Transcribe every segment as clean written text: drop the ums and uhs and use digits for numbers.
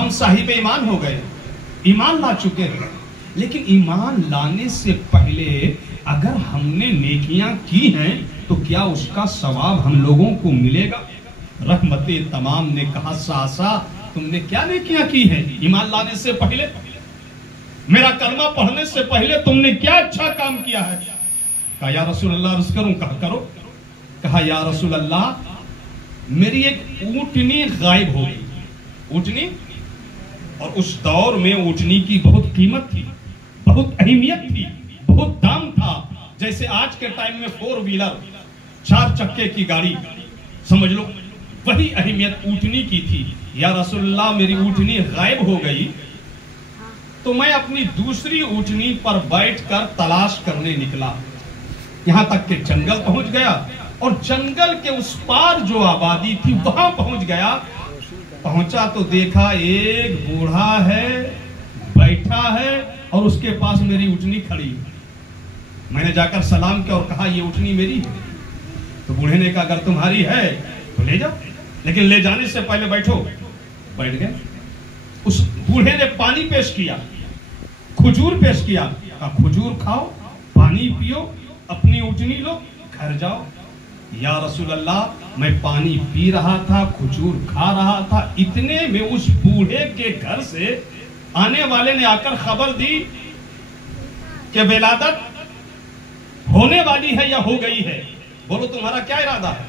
ہم صاحب ایمان ہو گئے، ایمان لا چکے ہیں، لیکن ایمان لانے سے پہلے اگر ہم نے نیکیاں کی ہیں تو کیا اس کا ثواب ہم لوگوں کو ملے گا؟ رحمت تمام نے کہا ساسا تم نے کیا نیکیاں کی ہیں ایمان لانے سے پہلے؟ میرا کلمہ پڑھنے سے پہلے تم نے کیا اچھا کام کیا ہے؟ کہا یا رسول اللہ عرض کروں؟ کہا کرو۔ کہا یا رسول اللہ میری ایک اونٹنی غائب ہو گئی۔ اونٹنی، اور اس دور میں اونٹنی کی بہت قیمت تھی، بہت اہمیت تھی، بہت دام تھا۔ جیسے آج کے ٹائم میں 4 ویلر، 4 چکے کی گاڑی سمجھ لو، وہی اہمیت اونٹنی کی تھی۔ یا رسول اللہ میری اونٹنی غائب ہو گئی تو میں اپنی دوسری اونٹنی پر بیٹھ کر تلاش کرنے نکلا، یہاں تک کہ جنگل پہنچ گیا، اور جنگل کے اس پار جو آبادی تھی وہاں پہنچ گیا۔ پہنچا تو دیکھا ایک بوڑھا ہے بیٹھا ہے اور اس کے پاس میری اونٹنی کھڑی۔ میں نے جا کر سلام کیا اور کہا یہ اونٹنی میری ہے؟ تو بوڑھے نے کہا اگر تمہاری ہے تو لے جاؤ، لیکن لے جانے سے پہلے بیٹھو۔ بیٹھ گئے۔ اس بوڑھے نے پانی پیش کیا، کھجور پیش کیا، کہا کھجور کھاؤ، پانی پیو، اپنی اونٹنی لو، گھر جاؤ۔ یا رسول اللہ میں پانی پی رہا تھا، کھجور کھا رہا تھا، اتنے میں اس بوڑھے کے گھر سے آنے والے نے آ کر خبر دی کہ ولادت ہونے والی ہے یا ہو گئی ہے، بولو تمہارا کیا ارادہ ہے؟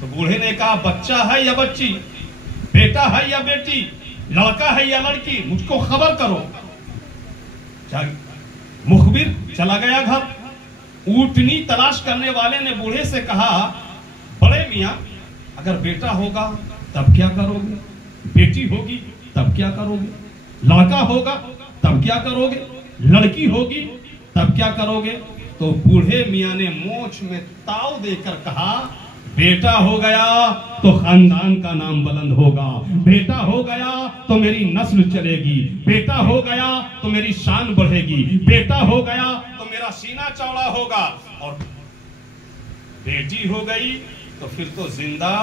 تو بوڑھے نے کہا بچہ ہے یا بچی، بیٹا ہے یا بیٹی، لڑکا ہے یا لڑکی، مجھ کو خبر کرو۔ مخبر چلا گیا گھر۔ اونٹنی تلاش کرنے والے نے بوڑھے سے کہا بڑے میاں اگر بیٹا ہوگا تب کیا کرو گے، بیٹی ہوگی تب کیا کرو گے، لڑکا ہوگا تب کیا کرو گے، لڑکی ہوگی تب کیا کرو گے؟ تو بوڑھے میاں نے مونچھ میں تاؤ دے کر کہا بیٹا ہو گیا تو خاندان کا نام بلند ہوگا، بیٹا ہو گیا تو میری نسل چلے گی، بیٹا ہو گیا تو میری شان بڑھے گی، بیٹا ہو گیا تو میرا سینہ چوڑا ہوگا، اور بیٹی ہو گئی تو پھر تو زندہ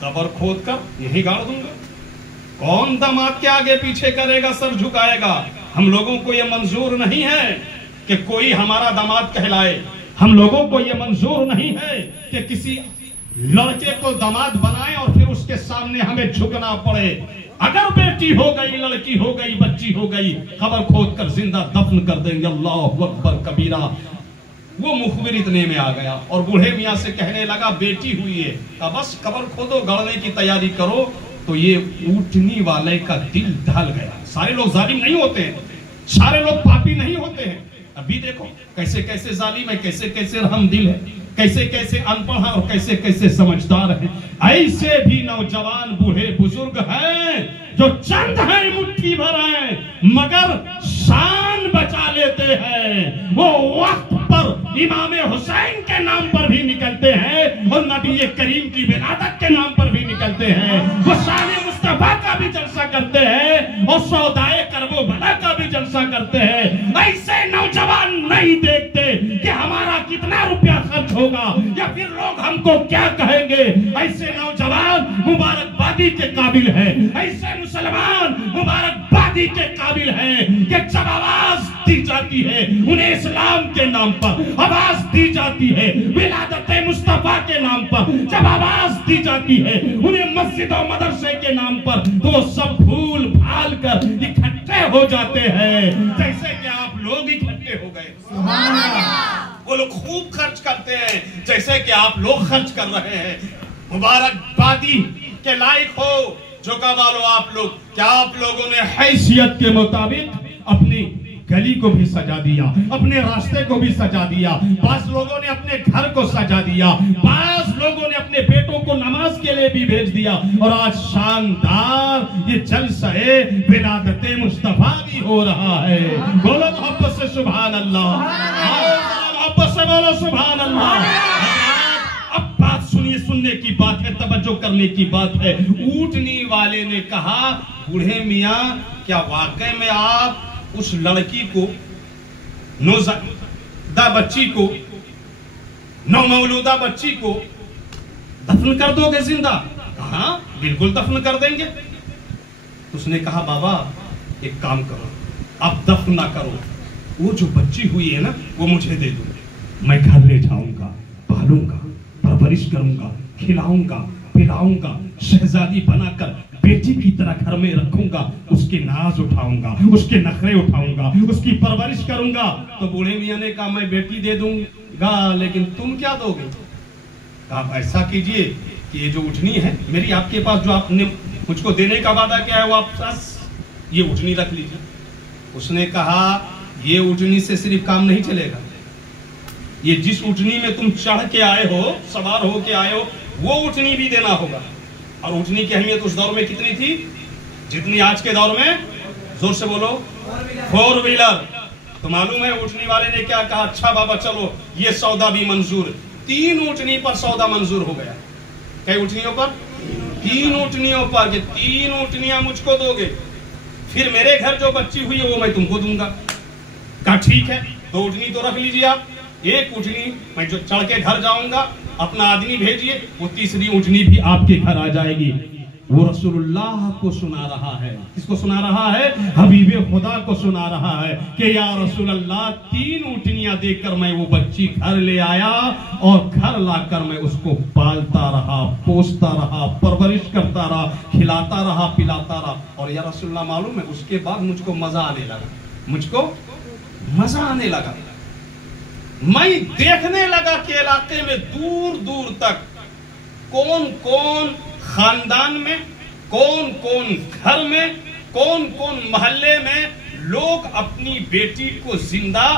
قبر کھود کر یہی گاڑ دوں گا۔ کون داماد کے آگے پیچھے کرے گا، سر جھکائے گا؟ ہم لوگوں کو یہ منظور نہیں ہے کہ کوئی ہمارا داماد کہلائے، ہم لوگوں کو یہ منظور نہیں ہے کہ کسی لڑکے کو داماد بنائیں اور پھر اس کے سامنے ہمیں جھکنا پڑے۔ اگر بیٹی ہو گئی، لڑکی ہو گئی، بچی ہو گئی، قبر کھود کر زندہ دفن کر دیں گے۔ اللہ اکبر کبیرہ۔ وہ مخبر اتنے میں آ گیا اور بوڑھے میاں سے کہنے لگا بیٹی ہوئی ہے، کہا بس قبر کھودو، گڑنے کی تیاری کرو۔ تو یہ اونٹنی والے کا دل ڈھل گیا۔ سارے لوگ ظالم نہیں ہوتے ہیں، سارے لوگ پاپی نہیں ہوتے ہیں۔ ابھی دیکھو کیسے کیسے ظالم ہے، کیسے کیسے رحم دل ہے، کیسے کیسے ان پڑھ ہے اور کیسے کیسے سمجھدار ہیں۔ ایسے بھی نوجوان بوڑھے بزرگ ہیں جو چند ہیں، مٹھی بھر ہیں، مگر شان بچا لیتے ہیں۔ وہ وقت پر امام حسین کے نام پر بھی نکلتے ہیں اور نبی کریم کی ولادت کے نام پر بھی نکلتے ہیں۔ وہ شان مصطفیٰ کا بھی جلسہ کرتے ہیں اور سودائے کرب و بلا کا بھی جلسہ کرتے ہیں۔ ایسے نوجوان نہیں دیکھتے کہ ہمارا کتنا روپیہ خرچ ہوگا یا پھر لوگ ہم کو کیا کہیں گے۔ ایسے نوجوان مبارکبادی کے قابل ہیں، ایسے مسلمان مبارکبادی کے قابل ہیں کہ جب آواز دی جاتی ہے انہیں اسلام کے نام پر، آواز دی جاتی ہے ولادت مصطفیٰ کے نام پر، جب آواز دی جاتی ہے انہیں مسجد و مدرسے کے نام پر، تو سب بھول بھال کر اکٹھے ہو جاتے ہیں جیسے کہ آپ لوگ اکٹھے ہو گئے۔ سبحان اللہ۔ وہ لوگ خوب خرچ کرتے ہیں جیسے کہ آپ لوگ خرچ کر رہے ہیں۔ مبارکبادی کے لائق ہو جو والو آپ لوگ، کیا آپ لوگوں نے حیثیت کے مطابق اپنی گلی کو بھی سجا دیا، اپنے راستے کو بھی سجا دیا، بعض لوگوں نے اپنے گھر کو سجا دیا، بعض لوگوں نے اپنے بیٹوں کو نماز کے لیے بھی بھیج دیا، اور آج شاندار یہ جلسہ ولادت مصطفیٰ بھی ہو رہا ہے۔ بولو محبت سے سبحان اللہ، محبت سے بولو سبحان اللہ۔ اب بات سنیے، سننے کی بات ہے، توجہ کرنے کی بات ہے۔ اونٹنی والے نے کہا بوڑھے میاں کیا واقعی میں آپ اس لڑکی کو، نوزائیدہ بچی کو، نومولودہ بچی کو دفن کر دو گے زندہ؟ کہا بالکل دفن کر دیں گے۔ اس نے کہا بابا ایک کام کرو، اب دفن نہ کرو، وہ جو بچی ہوئی ہے نا وہ مجھے دے دو، میں گھر لے جاؤں گا، پالوں گا، پرورش کروں گا، کھلاؤں گا، پلاؤں گا، شہزادی بنا کر بیٹی کی طرح گھر میں رکھوں گا، اس کے ناز اٹھاؤں گا، اس کے نخرے اٹھاؤں گا، اس کی پرورش کروں گا۔ تو بوڑھے میاں نے کہا میں بیٹی دے دوں گا لیکن تم کیا دو گے؟ کہا ایسا کیجئے کہ یہ جو اٹھنی ہے میری آپ کے پاس، جو آپ نے مجھ کو دینے کا وعدہ کیا ہے وہ آپ یہ اٹھنی رکھ لیجئے۔ اس نے کہا یہ اٹھنی سے صرف کام نہیں چلے گا، یہ جس اٹھنی میں تم چڑھ کے آئے ہو، سوار ہو کے آئے ہو، وہ اٹھنی بھی دینا ہوگا۔ اور اٹھنی کی اہمیت اس دور میں کتنی تھی؟ جتنی آج کے دور میں، زور سے بولو، 4 ویلر۔ تو معلوم ہے اٹھنی والے نے کیا کہا، اچھا بابا چلو یہ سودا بھی منظور۔ 3 اٹھنی پر سودا منظور ہو گیا۔ کئی اٹھنیوں پر؟ 3 اٹھنیوں پر، کہ 3 اٹھنیاں مجھ کو دو گے، پھر میرے گھر جو بچی ہوئی ہے وہ میں تم کو دوں گا۔ کہا ٹھیک ہے، 2 اٹھنی تو رکھ لیجئے آپ، 1 اٹھنی میں جو چڑھ کے گھر جاؤں گا، اپنا آدمی بھیجئے، وہ 3ری اٹھنی بھی آپ کے گھر آ جائے گی۔ وہ رسول اللہ کو سنا رہا ہے۔ کس کو سنا رہا ہے؟ حبیب خدا کو سنا رہا ہے کہ یا رسول اللہ 3 اٹھنیاں دے کر میں وہ بچی گھر لے آیا، اور گھر لا کر میں اس کو پالتا رہا، پوستا رہا، پرورش کرتا رہا، کھلاتا رہا، پلاتا رہا۔ اور یا رسول اللہ معلوم ہے اس کے بعد مجھ کو مزہ آنے لگا، مجھ کو مزہ آنے لگا۔ میں دیکھنے لگا کہ علاقے میں دور دور تک کون کون خاندان میں، کون کون گھر میں، کون کون محلے میں لوگ اپنی بیٹی کو زندہ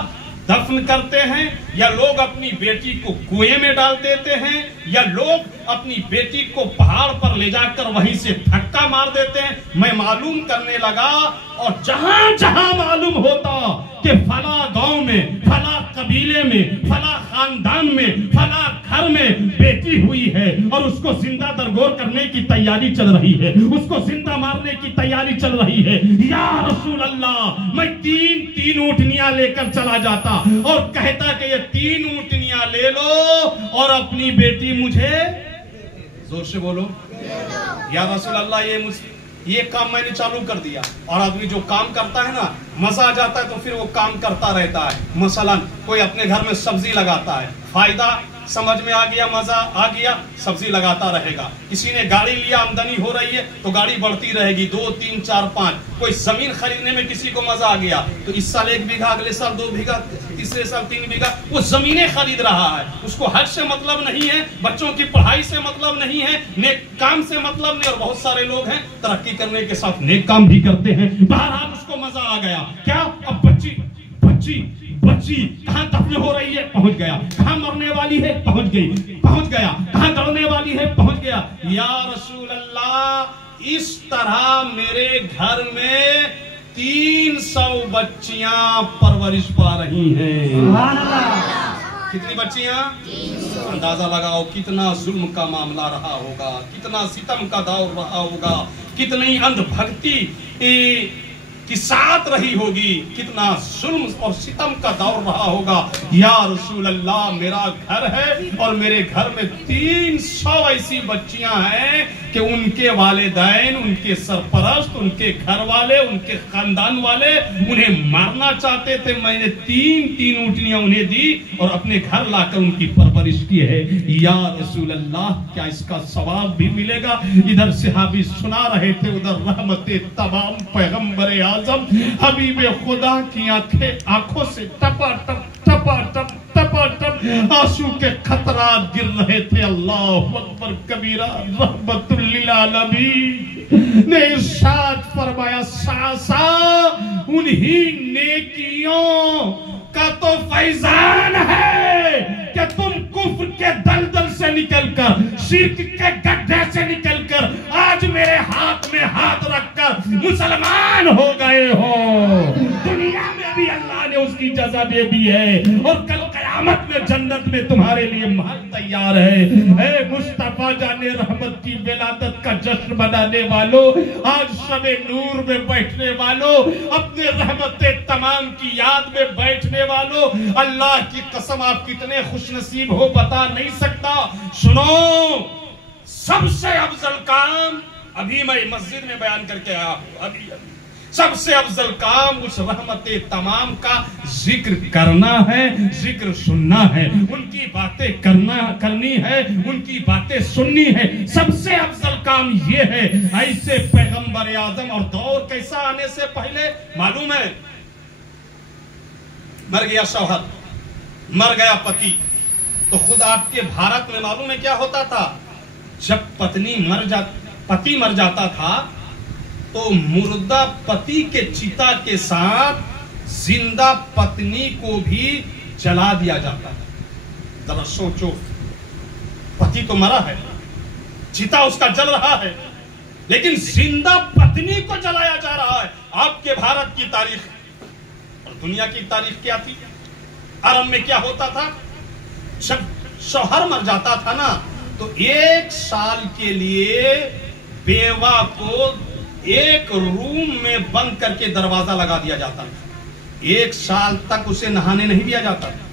دفن کرتے ہیں، یا لوگ اپنی بیٹی کو کنویں میں ڈال دیتے ہیں، یا لوگ اپنی بیٹی کو پہاڑ پر لے جا کر وہیں سے دھکا مار دیتے ہیں۔ میں معلوم کرنے لگا، اور جہاں جہاں معلوم ہوتا کہ فلاں گاؤں میں، فلاں قبیلے میں، فلاں خاندان میں، فلاں گھر میں بیٹی ہوئی ہے اور اس کو زندہ درگور کرنے کی تیاری چل رہی ہے، اس کو زندہ مارنے کی تیاری چل رہی ہے، یا رسول اللہ میں 3 اونٹنیاں لے کر چلا جاتا اور کہتا کہ یہ 3 اونٹنیاں لے لو اور اپنی بیٹی مجھے، زور سے بولو یا رسول اللہ، یہ کام میں نے چالو کر دیا۔ اور آدمی جو کام کرتا ہے نا مزہ آ جاتا ہے تو پھر وہ کام کرتا رہتا ہے۔ مثلا کوئی اپنے گھر میں سبزی لگاتا ہے، فائدہ سمجھ میں آ گیا، مزہ آ گیا، سبزی لگاتا رہے گا۔ کسی نے گاڑی لیا، آمدنی ہو رہی ہے تو گاڑی بڑھتی رہے گی، 2 3 4 5۔ کوئی زمین خریدنے میں کسی کو مزہ آ گیا تو اس سال 1 بیگھا، اگلے سال 2 بیگھا، تیسرے سال 3 بیگھا، وہ زمینیں خرید رہا ہے۔ اس کو حج سے مطلب نہیں ہے، بچوں کی پڑھائی سے مطلب نہیں ہے، نیک کام سے مطلب نہیں۔ اور بہت سارے لوگ ہیں ترقی کرنے کے ساتھ نیک کام بھی کرتے ہیں۔ بہرحال اس کو مزہ آ گیا، کیا اب بچی کہاں دفن ہو رہی ہے، پہنچ گیا، کہاں مرنے والی ہے، پہنچ گیا، کہاں گڑنے والی ہے، پہنچ گیا۔ یا رسول اللہ اس طرح میرے گھر میں 300 بچیاں پرورش پا رہی ہیں۔ سبحان اللہ۔ کتنی بچیاں؟ 300۔ اندازہ لگاؤ کتنا ظلم کا معاملہ رہا ہوگا، کتنا ستم کا دور رہا ہوگا، کتنی اندھ بھکتی کی ساتھ رہی ہوگی، کتنا ظلم اور ستم کا دور رہا ہوگا۔ یا رسول اللہ میرا گھر ہے اور میرے گھر میں 300 ایسی بچیاں ہیں کہ ان کے والدین، ان کے سرپرست، ان کے گھر والے، ان کے خاندان والے انہیں مارنا چاہتے تھے۔ میں نے 3 اونٹنیاں انہیں دی اور اپنے گھر لا کر ان کی پرورش کی ہے۔ یا رسول اللہ کیا اس کا ثواب بھی ملے گا؟ ادھر صحابی سنا رہے تھے، ادھر رحمت تمام پیغمبر اعظم حبیب خدا کی آنکھوں سے ٹپا ٹپ آنسو کے خطرات گر رہے تھے۔ اللہ اکبر کبیرہ۔ رحمت للعالمین نے ارشاد فرمایا ساسا انہی نیکیوں کا تو فیضان ہے کہ تم کفر کے دلدل سے نکل کر، شرک کے گڈھے سے نکل کر آج میرے ہاتھ میں ہاتھ رکھ کر مسلمان ہو گئے ہو۔ دنیا میں بھی اللہ نے اس کی جزا دے دی ہے اور کل قیامت میں جنت میں تمہارے لیے محل تیار ہے۔ اے مصطفیٰ جان رحمت کی ولادت کا جشن منانے والوں، آج شب نور میں بیٹھنے والوں، اپنے رحمت تمام کی یاد میں بیٹھنے والوں، اللہ کی قسم آپ کتنے خوش نصیب ہو بتا نہیں سکتا۔ سنو، سب سے افضل کام ابھی میں مسجد میں بیان کر کے آیا ہوں. ابھی سب سے افضل کام اس رحمت تمام کا ذکر کرنا ہے, ذکر سننا ہے, ان کی باتیں کرنی ہے, ان کی باتیں سننی ہے. سب سے افضل کام یہ ہے. ایسے پیغمبر اعظم, اور دور کیسا آنے سے پہلے معلوم ہے, مر گیا شوہر, مر گیا پتی, تو خود آپ کے بھارت میں معلوم ہے کیا ہوتا تھا؟ جب پتی مر جاتا تھا تو مردہ پتی کے چتا کے ساتھ زندہ پتنی کو بھی جلا دیا جاتا تھا. ذرا سوچو, پتی تو مرا ہے, چتا اس کا جل رہا ہے, لیکن زندہ پتنی کو جلایا جا رہا ہے. آپ کے بھارت کی تاریخ اور دنیا کی تاریخ کیا تھی؟ عرب میں کیا ہوتا تھا؟ جب شوہر مر جاتا تھا نا تو 1 سال کے لیے بیوہ کو ایک روم میں بند کر کے دروازہ لگا دیا جاتا تھا. 1 سال تک اسے نہانے نہیں دیا جاتا تھا,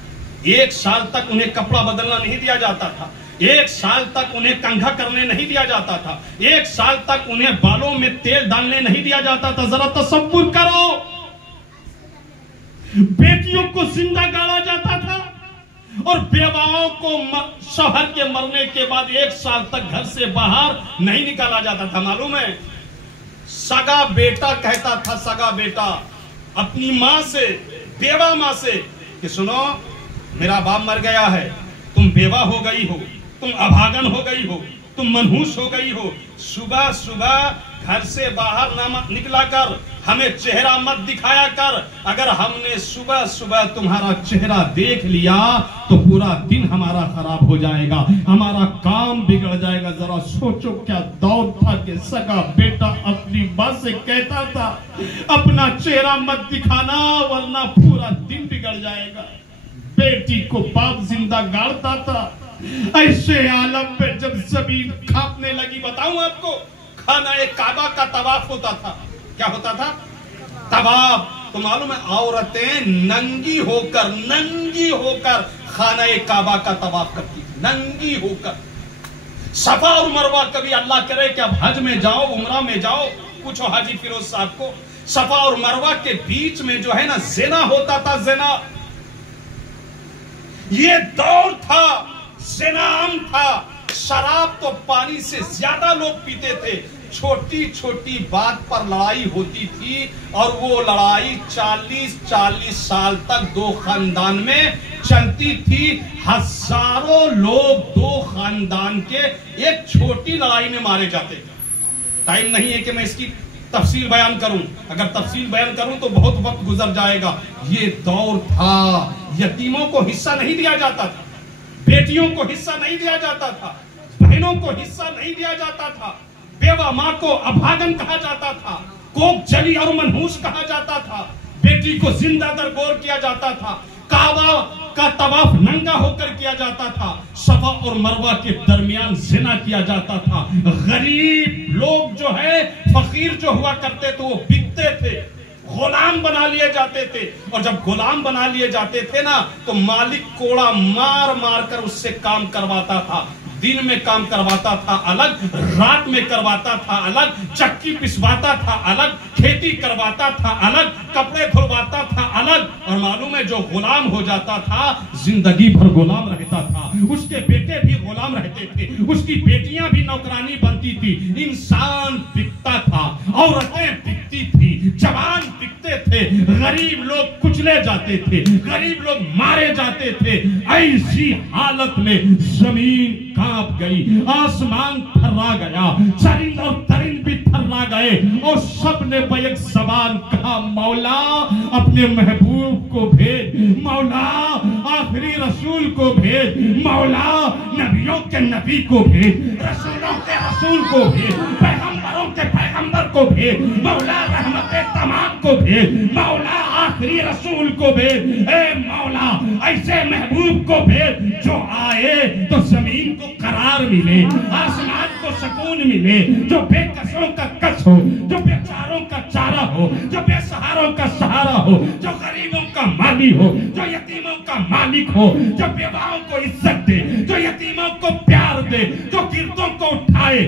1 سال تک انہیں کپڑا بدلنا نہیں دیا جاتا تھا, 1 سال تک انہیں کنگھا کرنے نہیں دیا جاتا تھا, 1 سال تک انہیں بالوں میں تیل ڈالنے نہیں دیا جاتا تھا. ذرا تصور کرو, بیٹیوں کو زندہ گاڑا جاتا تھا اور بیواؤں کو شوہر کے مرنے کے بعد 1 سال تک گھر سے باہر نہیں نکالا جاتا تھا. معلوم ہے, سگا بیٹا کہتا تھا, سگا بیٹا اپنی ماں سے, بیوہ ماں سے, کہ سنو میرا باپ مر گیا ہے, تم بیوہ ہو گئی ہو, تم ابھاگن ہو گئی ہو, تم منحوس ہو گئی ہو, صبح صبح گھر سے باہر نہ نکلا کر, ہمیں چہرہ مت دکھایا کر. اگر ہم نے صبح صبح تمہارا چہرہ دیکھ لیا تو پورا دن ہمارا خراب ہو جائے گا, ہمارا کام بگڑ جائے گا. ذرا سوچو کیا دور تھا کہ سگا بیٹا اپنی ماں سے کہتا تھا اپنا چہرہ مت دکھانا ورنہ پورا دن بگڑ جائے گا. بیٹی کو باپ زندہ گاڑتا تھا. ایسے عالم پہ جب زمین کھاپنے لگی, بتاؤں آپ کو, خانہ کعبہ کا طواف ہوتا تھا. کیا ہوتا تھا؟ طواف. تو معلوم ہے عورتیں ننگی ہو کر خانہ کعبہ کا طواف کرتی تھی, ننگی ہو کر. صفا اور مروہ, کبھی اللہ کرے کہ اب حج میں جاؤ, عمرہ میں جاؤ, پوچھو حاجی فیروز صاحب کو, صفا اور مروہ کے بیچ میں جو ہے نا زنا ہوتا تھا, زنا. یہ دور تھا, زنا عام تھا. شراب تو پانی سے زیادہ لوگ پیتے تھے. چھوٹی چھوٹی بات پر لڑائی ہوتی تھی اور وہ لڑائی 40 سال تک 2 خاندان میں چلتی تھی. ہزاروں لوگ 2 خاندان کے ایک چھوٹی لڑائی میں مارے جاتے تھے. ٹائم نہیں ہے کہ میں اس کی تفصیل بیان کروں, اگر تفصیل بیان کروں تو بہت وقت گزر جائے گا. یہ دور تھا, یتیموں کو حصہ نہیں دیا جاتا تھا, بیٹیوں کو حصہ نہیں دیا جاتا تھا, بہنوں کو حصہ نہیں دیا جاتا تھا, بیوہ ماں کو ابھاگن کہا جاتا تھا, کوک جلی اور منحوس کہا جاتا تھا, بیٹی کو زندہ درگور کیا جاتا تھا, کعبہ کا طواف ننگا ہو کر کیا جاتا تھا, صفا اور مروہ کے درمیان زنا کیا جاتا تھا. غریب لوگ جو ہے, فقیر جو ہوا کرتے تھے وہ بکتے تھے, غلام بنا لیے جاتے تھے. اور جب غلام بنا لیے جاتے تھے نا تو مالک کوڑا مار مار کر اس سے کام کرواتا تھا. دن میں کام کرواتا تھا الگ, رات میں کرواتا تھا الگ, چکی پسواتا تھا الگ, کھیتی کرواتا تھا الگ, کپڑے دھلواتا تھا الگ. اور معلوم ہے جو غلام ہو جاتا تھا زندگی بھر غلام رہتا تھا. اس کے بیٹے بھی غلام رہتے تھے, اس کی بیٹیاں بھی نوکرانی بنتی تھی. انسان بکتا تھا, عورتیں بکتی تھی, جوان بکتے تھے, غریب لوگ کچلے جاتے تھے, غریب لوگ مارے جاتے تھے. ایسی حالت میں زمین کانپ گئی, آسمان تھرا گیا, چرند اور ترند بھی تھرا گئے, اور سب نے بیک زبان کہا مولا اپنے محبوب کو بھیج, مولا آخری رسول کو بھیج, مولا نبیوں کے نبی کو بھیج, رسولوں کے رسول کو بھیج, پیغمبروں کے پیغمبر کو بھیج, مولا رحمت تمام کو بھیج, مولا آخری رسول کو بھیج. اے مولا ایسے محبوب کو بھیج جو آئے تو زمین کو قرار ملے, آسمان کو سکون ملے, جو بے کسوں کا کس ہو, جو بے چاروں کا چارہ ہو, جو بے سہاروں کا سہارا ہو, جو غریبوں کا مالی ہو, جو یتیموں کا مالک ہو, جو بیواؤں کو عزت دے, جو یتیموں کو پیار دے, جو گردوں کو اٹھائے,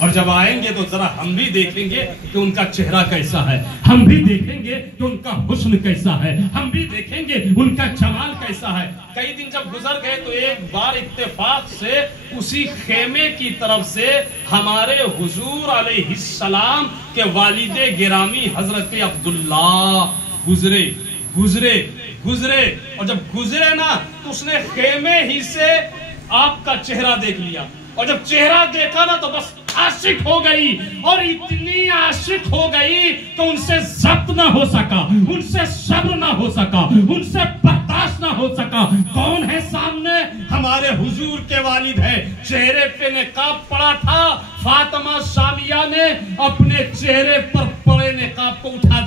اور جب آئیں گے تو ذرا ہم بھی دیکھیں گے کہ ان کا چہرہ کیسا ہے، ہم بھی دیکھیں گے کہ ان کا حسن کیسا ہے، ہم بھی دیکھیں گے ان کا جمال کیسا ہے۔ کئی دن جب گزر گئے تو ایک بار اتفاق سے اسی خیمے کی طرف سے ہمارے حضور علیہ السلام کے والد گرامی حضرت عبداللہ گزرے اور جب گزرے نا تو اس نے خیمے ہی سے آپ کا چہرہ دیکھ لیا، اور جب چہرہ دیکھا نا تو بس عاشق ہو گئی، اور اتنی عاشق ہو گئی کہ ان سے ضبط نہ ہو سکا، ان سے صبر نہ ہو سکا، ان سے برداشت نہ ہو سکا۔ کون ہے سامنے؟ ہمارے حضور کے والد ہے، چہرے پہ نقاب پڑا تھا، فاطمہ شامیہ نے اپنے چہرے پر پڑے نقاب کو اٹھا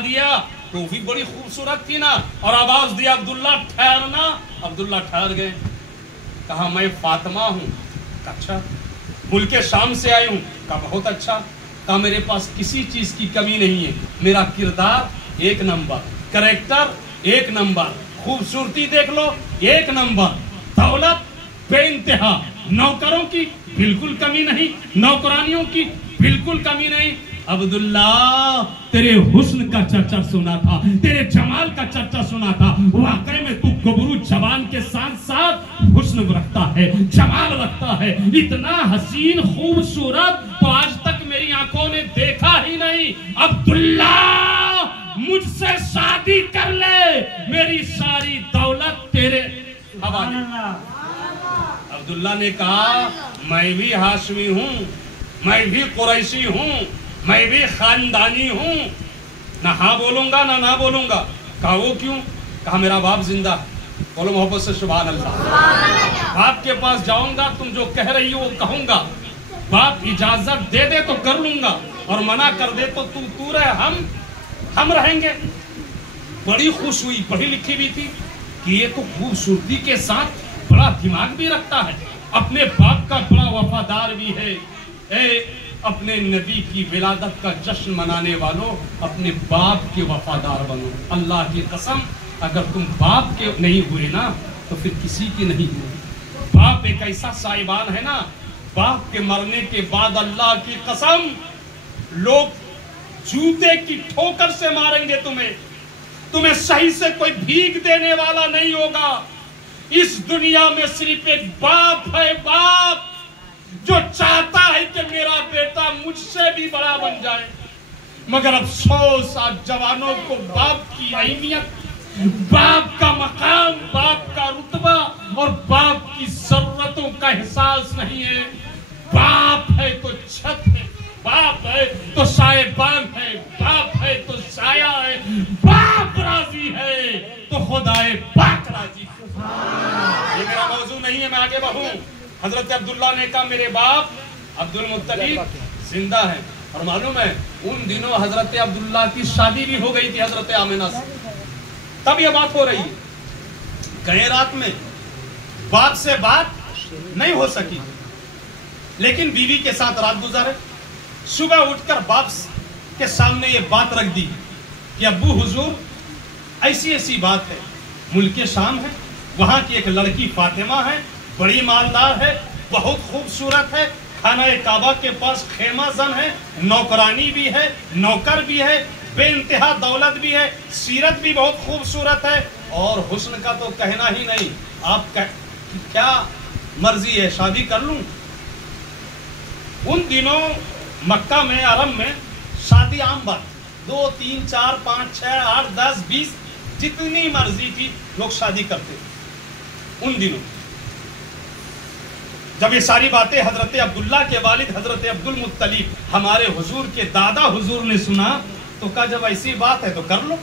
دیا تو بھی بڑی خوبصورت تھی نا، اور آواز دیا عبداللہ ٹھہرنا۔ عبداللہ ٹھہر گئے، کہا میں فاطمہ ہوں، اچھا ملک شام سے آئی ہوں، کہا بہت اچھا، کہا میرے پاس کسی چیز کی کمی نہیں ہے، میرا کردار ایک نمبر، کریکٹر ایک نمبر، خوبصورتی دیکھ لو ایک نمبر، دولت بے انتہا، نوکروں کی بالکل کمی نہیں، نوکرانیوں کی بالکل کمی نہیں۔ عبداللہ تیرے حسن کا چرچا سنا تھا، تیرے جمال کا چرچا سنا تھا، واقعی میں تو گبرو جوان کے ساتھ ساتھ حسن رکھتا ہے، جمال رکھتا ہے، اتنا حسین خوبصورت تو آج تک میری آنکھوں نے دیکھا ہی نہیں۔ عبداللہ مجھ سے شادی کر لے، میری ساری دولت تیرے حوالے۔ عبداللہ نے کہا میں بھی ہاشمی ہوں، میں بھی قریشی ہوں، میں بھی خاندانی ہوں، نہ ہاں بولوں گا نہ بولوں گا۔ کہا وہ کیوں؟ کہا میرا باپ زندہ ہے، بولو محبت سے سبحان اللہ۔ باپ کے پاس جاؤں گا، تم جو کہہ رہی ہو وہ کہوں گا، باپ اجازت دے دے تو کر لوں گا، اور منع کر دے تو تو رہے، ہم رہیں گے۔ بڑی خوش ہوئی، پڑھی لکھی بھی تھی کہ یہ تو خوبصورتی کے ساتھ بڑا دماغ بھی رکھتا ہے، اپنے باپ کا بڑا وفادار بھی ہے۔ اے اپنے نبی کی ولادت کا جشن منانے والوں، اپنے باپ کے وفادار بنو۔ اللہ کی قسم اگر تم باپ کے نہیں ہوئے نا تو پھر کسی کی نہیں ہوئے۔ باپ ایک ایسا صاحبان ہے نا، باپ کے مرنے کے بعد اللہ کی قسم لوگ جوتے کی ٹھوکر سے ماریں گے تمہیں صحیح سے کوئی بھیگ دینے والا نہیں ہوگا۔ اس دنیا میں صرف ایک باپ ہے، باپ جو چاہتا ہے کہ میرا بیٹا مجھ سے بھی بڑا بن جائے، مگر افسوس آج جوانوں کو باپ کی اہمیت، باپ کا مقام، باپ کا رتبہ اور باپ کی ضرورتوں کا احساس نہیں ہے۔ باپ ہے تو چھت ہے، باپ ہے تو سائبان ہے، باپ ہے تو سایہ ہے، باپ راضی ہے تو خدائے پاک راضی ہے۔ یہ میرا موضوع نہیں ہے، میں آگے بڑھوں۔ حضرت عبداللہ نے کہا میرے باپ عبد المطلب زندہ ہیں، اور معلوم ہے ان دنوں حضرت عبداللہ کی شادی بھی ہو گئی تھی حضرت آمنہ سے، تب یہ بات ہو رہی ہے۔ گئے رات میں باپ سے بات نہیں ہو سکی، لیکن بیوی کے ساتھ رات گزارے۔ صبح اٹھ کر باپ کے سامنے یہ بات رکھ دی کہ ابو حضور ایسی ایسی بات ہے، ملک شام ہے، وہاں کی ایک لڑکی فاطمہ ہے، بڑی مالدار ہے، بہت خوبصورت ہے، خانہ کعبہ کے پاس خیمہ زن ہے، نوکرانی بھی ہے، نوکر بھی ہے، بے انتہا دولت بھی ہے، سیرت بھی بہت خوبصورت ہے، اور حسن کا تو کہنا ہی نہیں۔ آپ کیا مرضی ہے شادی کر لوں؟ ان دنوں مکہ میں، عرب میں شادی عام بات، 2 3 4 5 6 8 10 20 جتنی مرضی تھی لوگ شادی کرتے ان دنوں۔ جب یہ ساری باتیں حضرت عبداللہ کے والد حضرت عبد المطلب ہمارے حضور کے دادا حضور نے سنا تو کہا جب ایسی بات ہے تو کر لو۔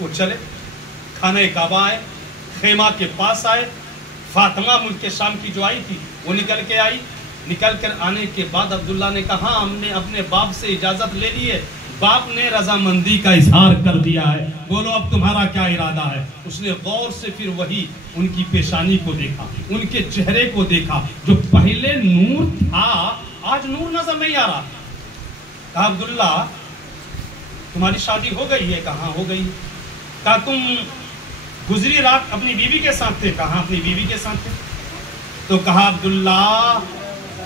وہ چلے، خانہ کعبہ آئے، خیمہ کے پاس آئے، فاطمہ ملک شام کی جو آئی تھی وہ نکل کے آئی۔ نکل کر آنے کے بعد عبداللہ نے کہا ہم نے اپنے باپ سے اجازت لے لی ہے، باپ نے رضامندی کا اظہار کر دیا ہے، بولو اب تمہارا کیا ارادہ ہے؟ اس نے غور سے پھر وہی ان کی پیشانی کو دیکھا، ان کے چہرے کو دیکھا، جو پہلے نور تھا آج نور نظر نہیں آ رہا۔ کہا عبداللہ تمہاری شادی ہو گئی ہے؟ کہاں ہو گئی۔ کہا تم گزری رات اپنی بیوی کے ساتھ تھے؟ کہاں اپنی بیوی کے ساتھ تھے۔ تو کہا عبداللہ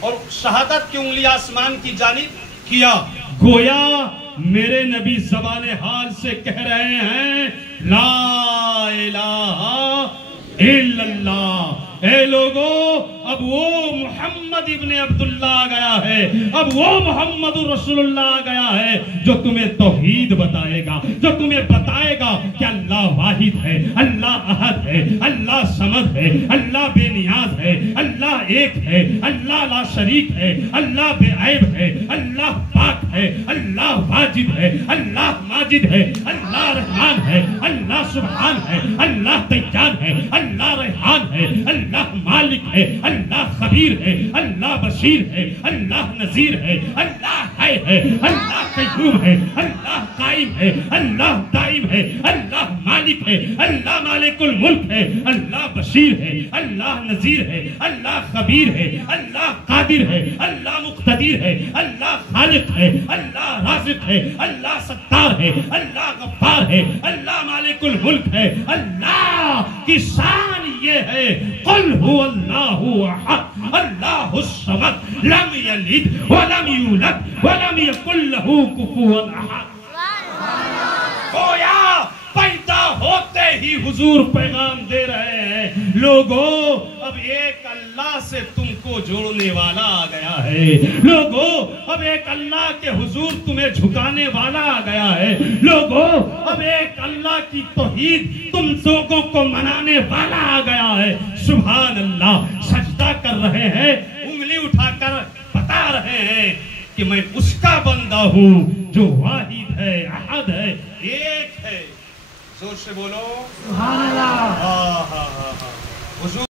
اور شہادت کی انگلی آسمان کی جانب کیا، گویا میرے نبی زبان حال سے کہہ رہے ہیں لا الہ الا اللہ۔ اے لوگو، اب وہ محمد ابن عبداللہ گیا ہے، اب وہ محمد رسول اللہ گیا ہے جو تمہیں توحید بتائے گا، جو تمہیں بتائے گا کہ اللہ واحد ہے، اللہ احد ہے، اللہ صمد ہے، اللہ بے نیاز ہے، اللہ ایک ہے، اللہ لا شریک ہے، اللہ بے عیب ہے، اللہ پاک ہے، اللہ واجد ہے، اللہ ماجد ہے، اللہ رحمان ہے، اللہ سبحان ہے، اللہ دیان ہے، اللہ ریحان ہے، اللہ مالک ہے، اللہ خبیر ہے، اللہ بشیر ہے، اللہ نذیر ہے، اللہ حی ہے، اللہ قیوم ہے، اللہ قائم ہے، اللہ دائم ہے، اللہ مالک ہے، اللہ مالک الملک ہے، اللہ بشیر ہے، اللہ نذیر ہے، اللہ خبیر ہے، اللہ قادر ہے، اللہ مقتدر ہے، اللہ خالق ہے، اللہ رازق ہے، اللہ ستار ہے، اللہ غفار ہے، اللہ مالک الملک ہے۔ اللہ کی شان یہ ہے قل هو اللہ احد اللہ الصمد لم یلد ولم یولد ولم یکن له کفوا احد۔ گویا پیدا ہوتے ہی حضور پیغام دے رہے ہیں لوگو اب ایک اللہ سے تم کو جوڑنے والا آ گیا ہے، لوگو اب ایک اللہ کے حضور تمہیں جھکانے والا آ گیا ہے، لوگو اب ایک اللہ کی توحید تم لوگوں کو منانے والا آ گیا ہے۔ سبحان اللہ، سجدہ کر رہے ہیں، انگلی اٹھا کر بتا رہے ہیں کہ میں اس کا بندہ ہوں جو واحد ہے، احد ہے، ایک ہے۔ زور سے بولو سبحان اللہ۔ ہاں ہاں ہاں ہاں۔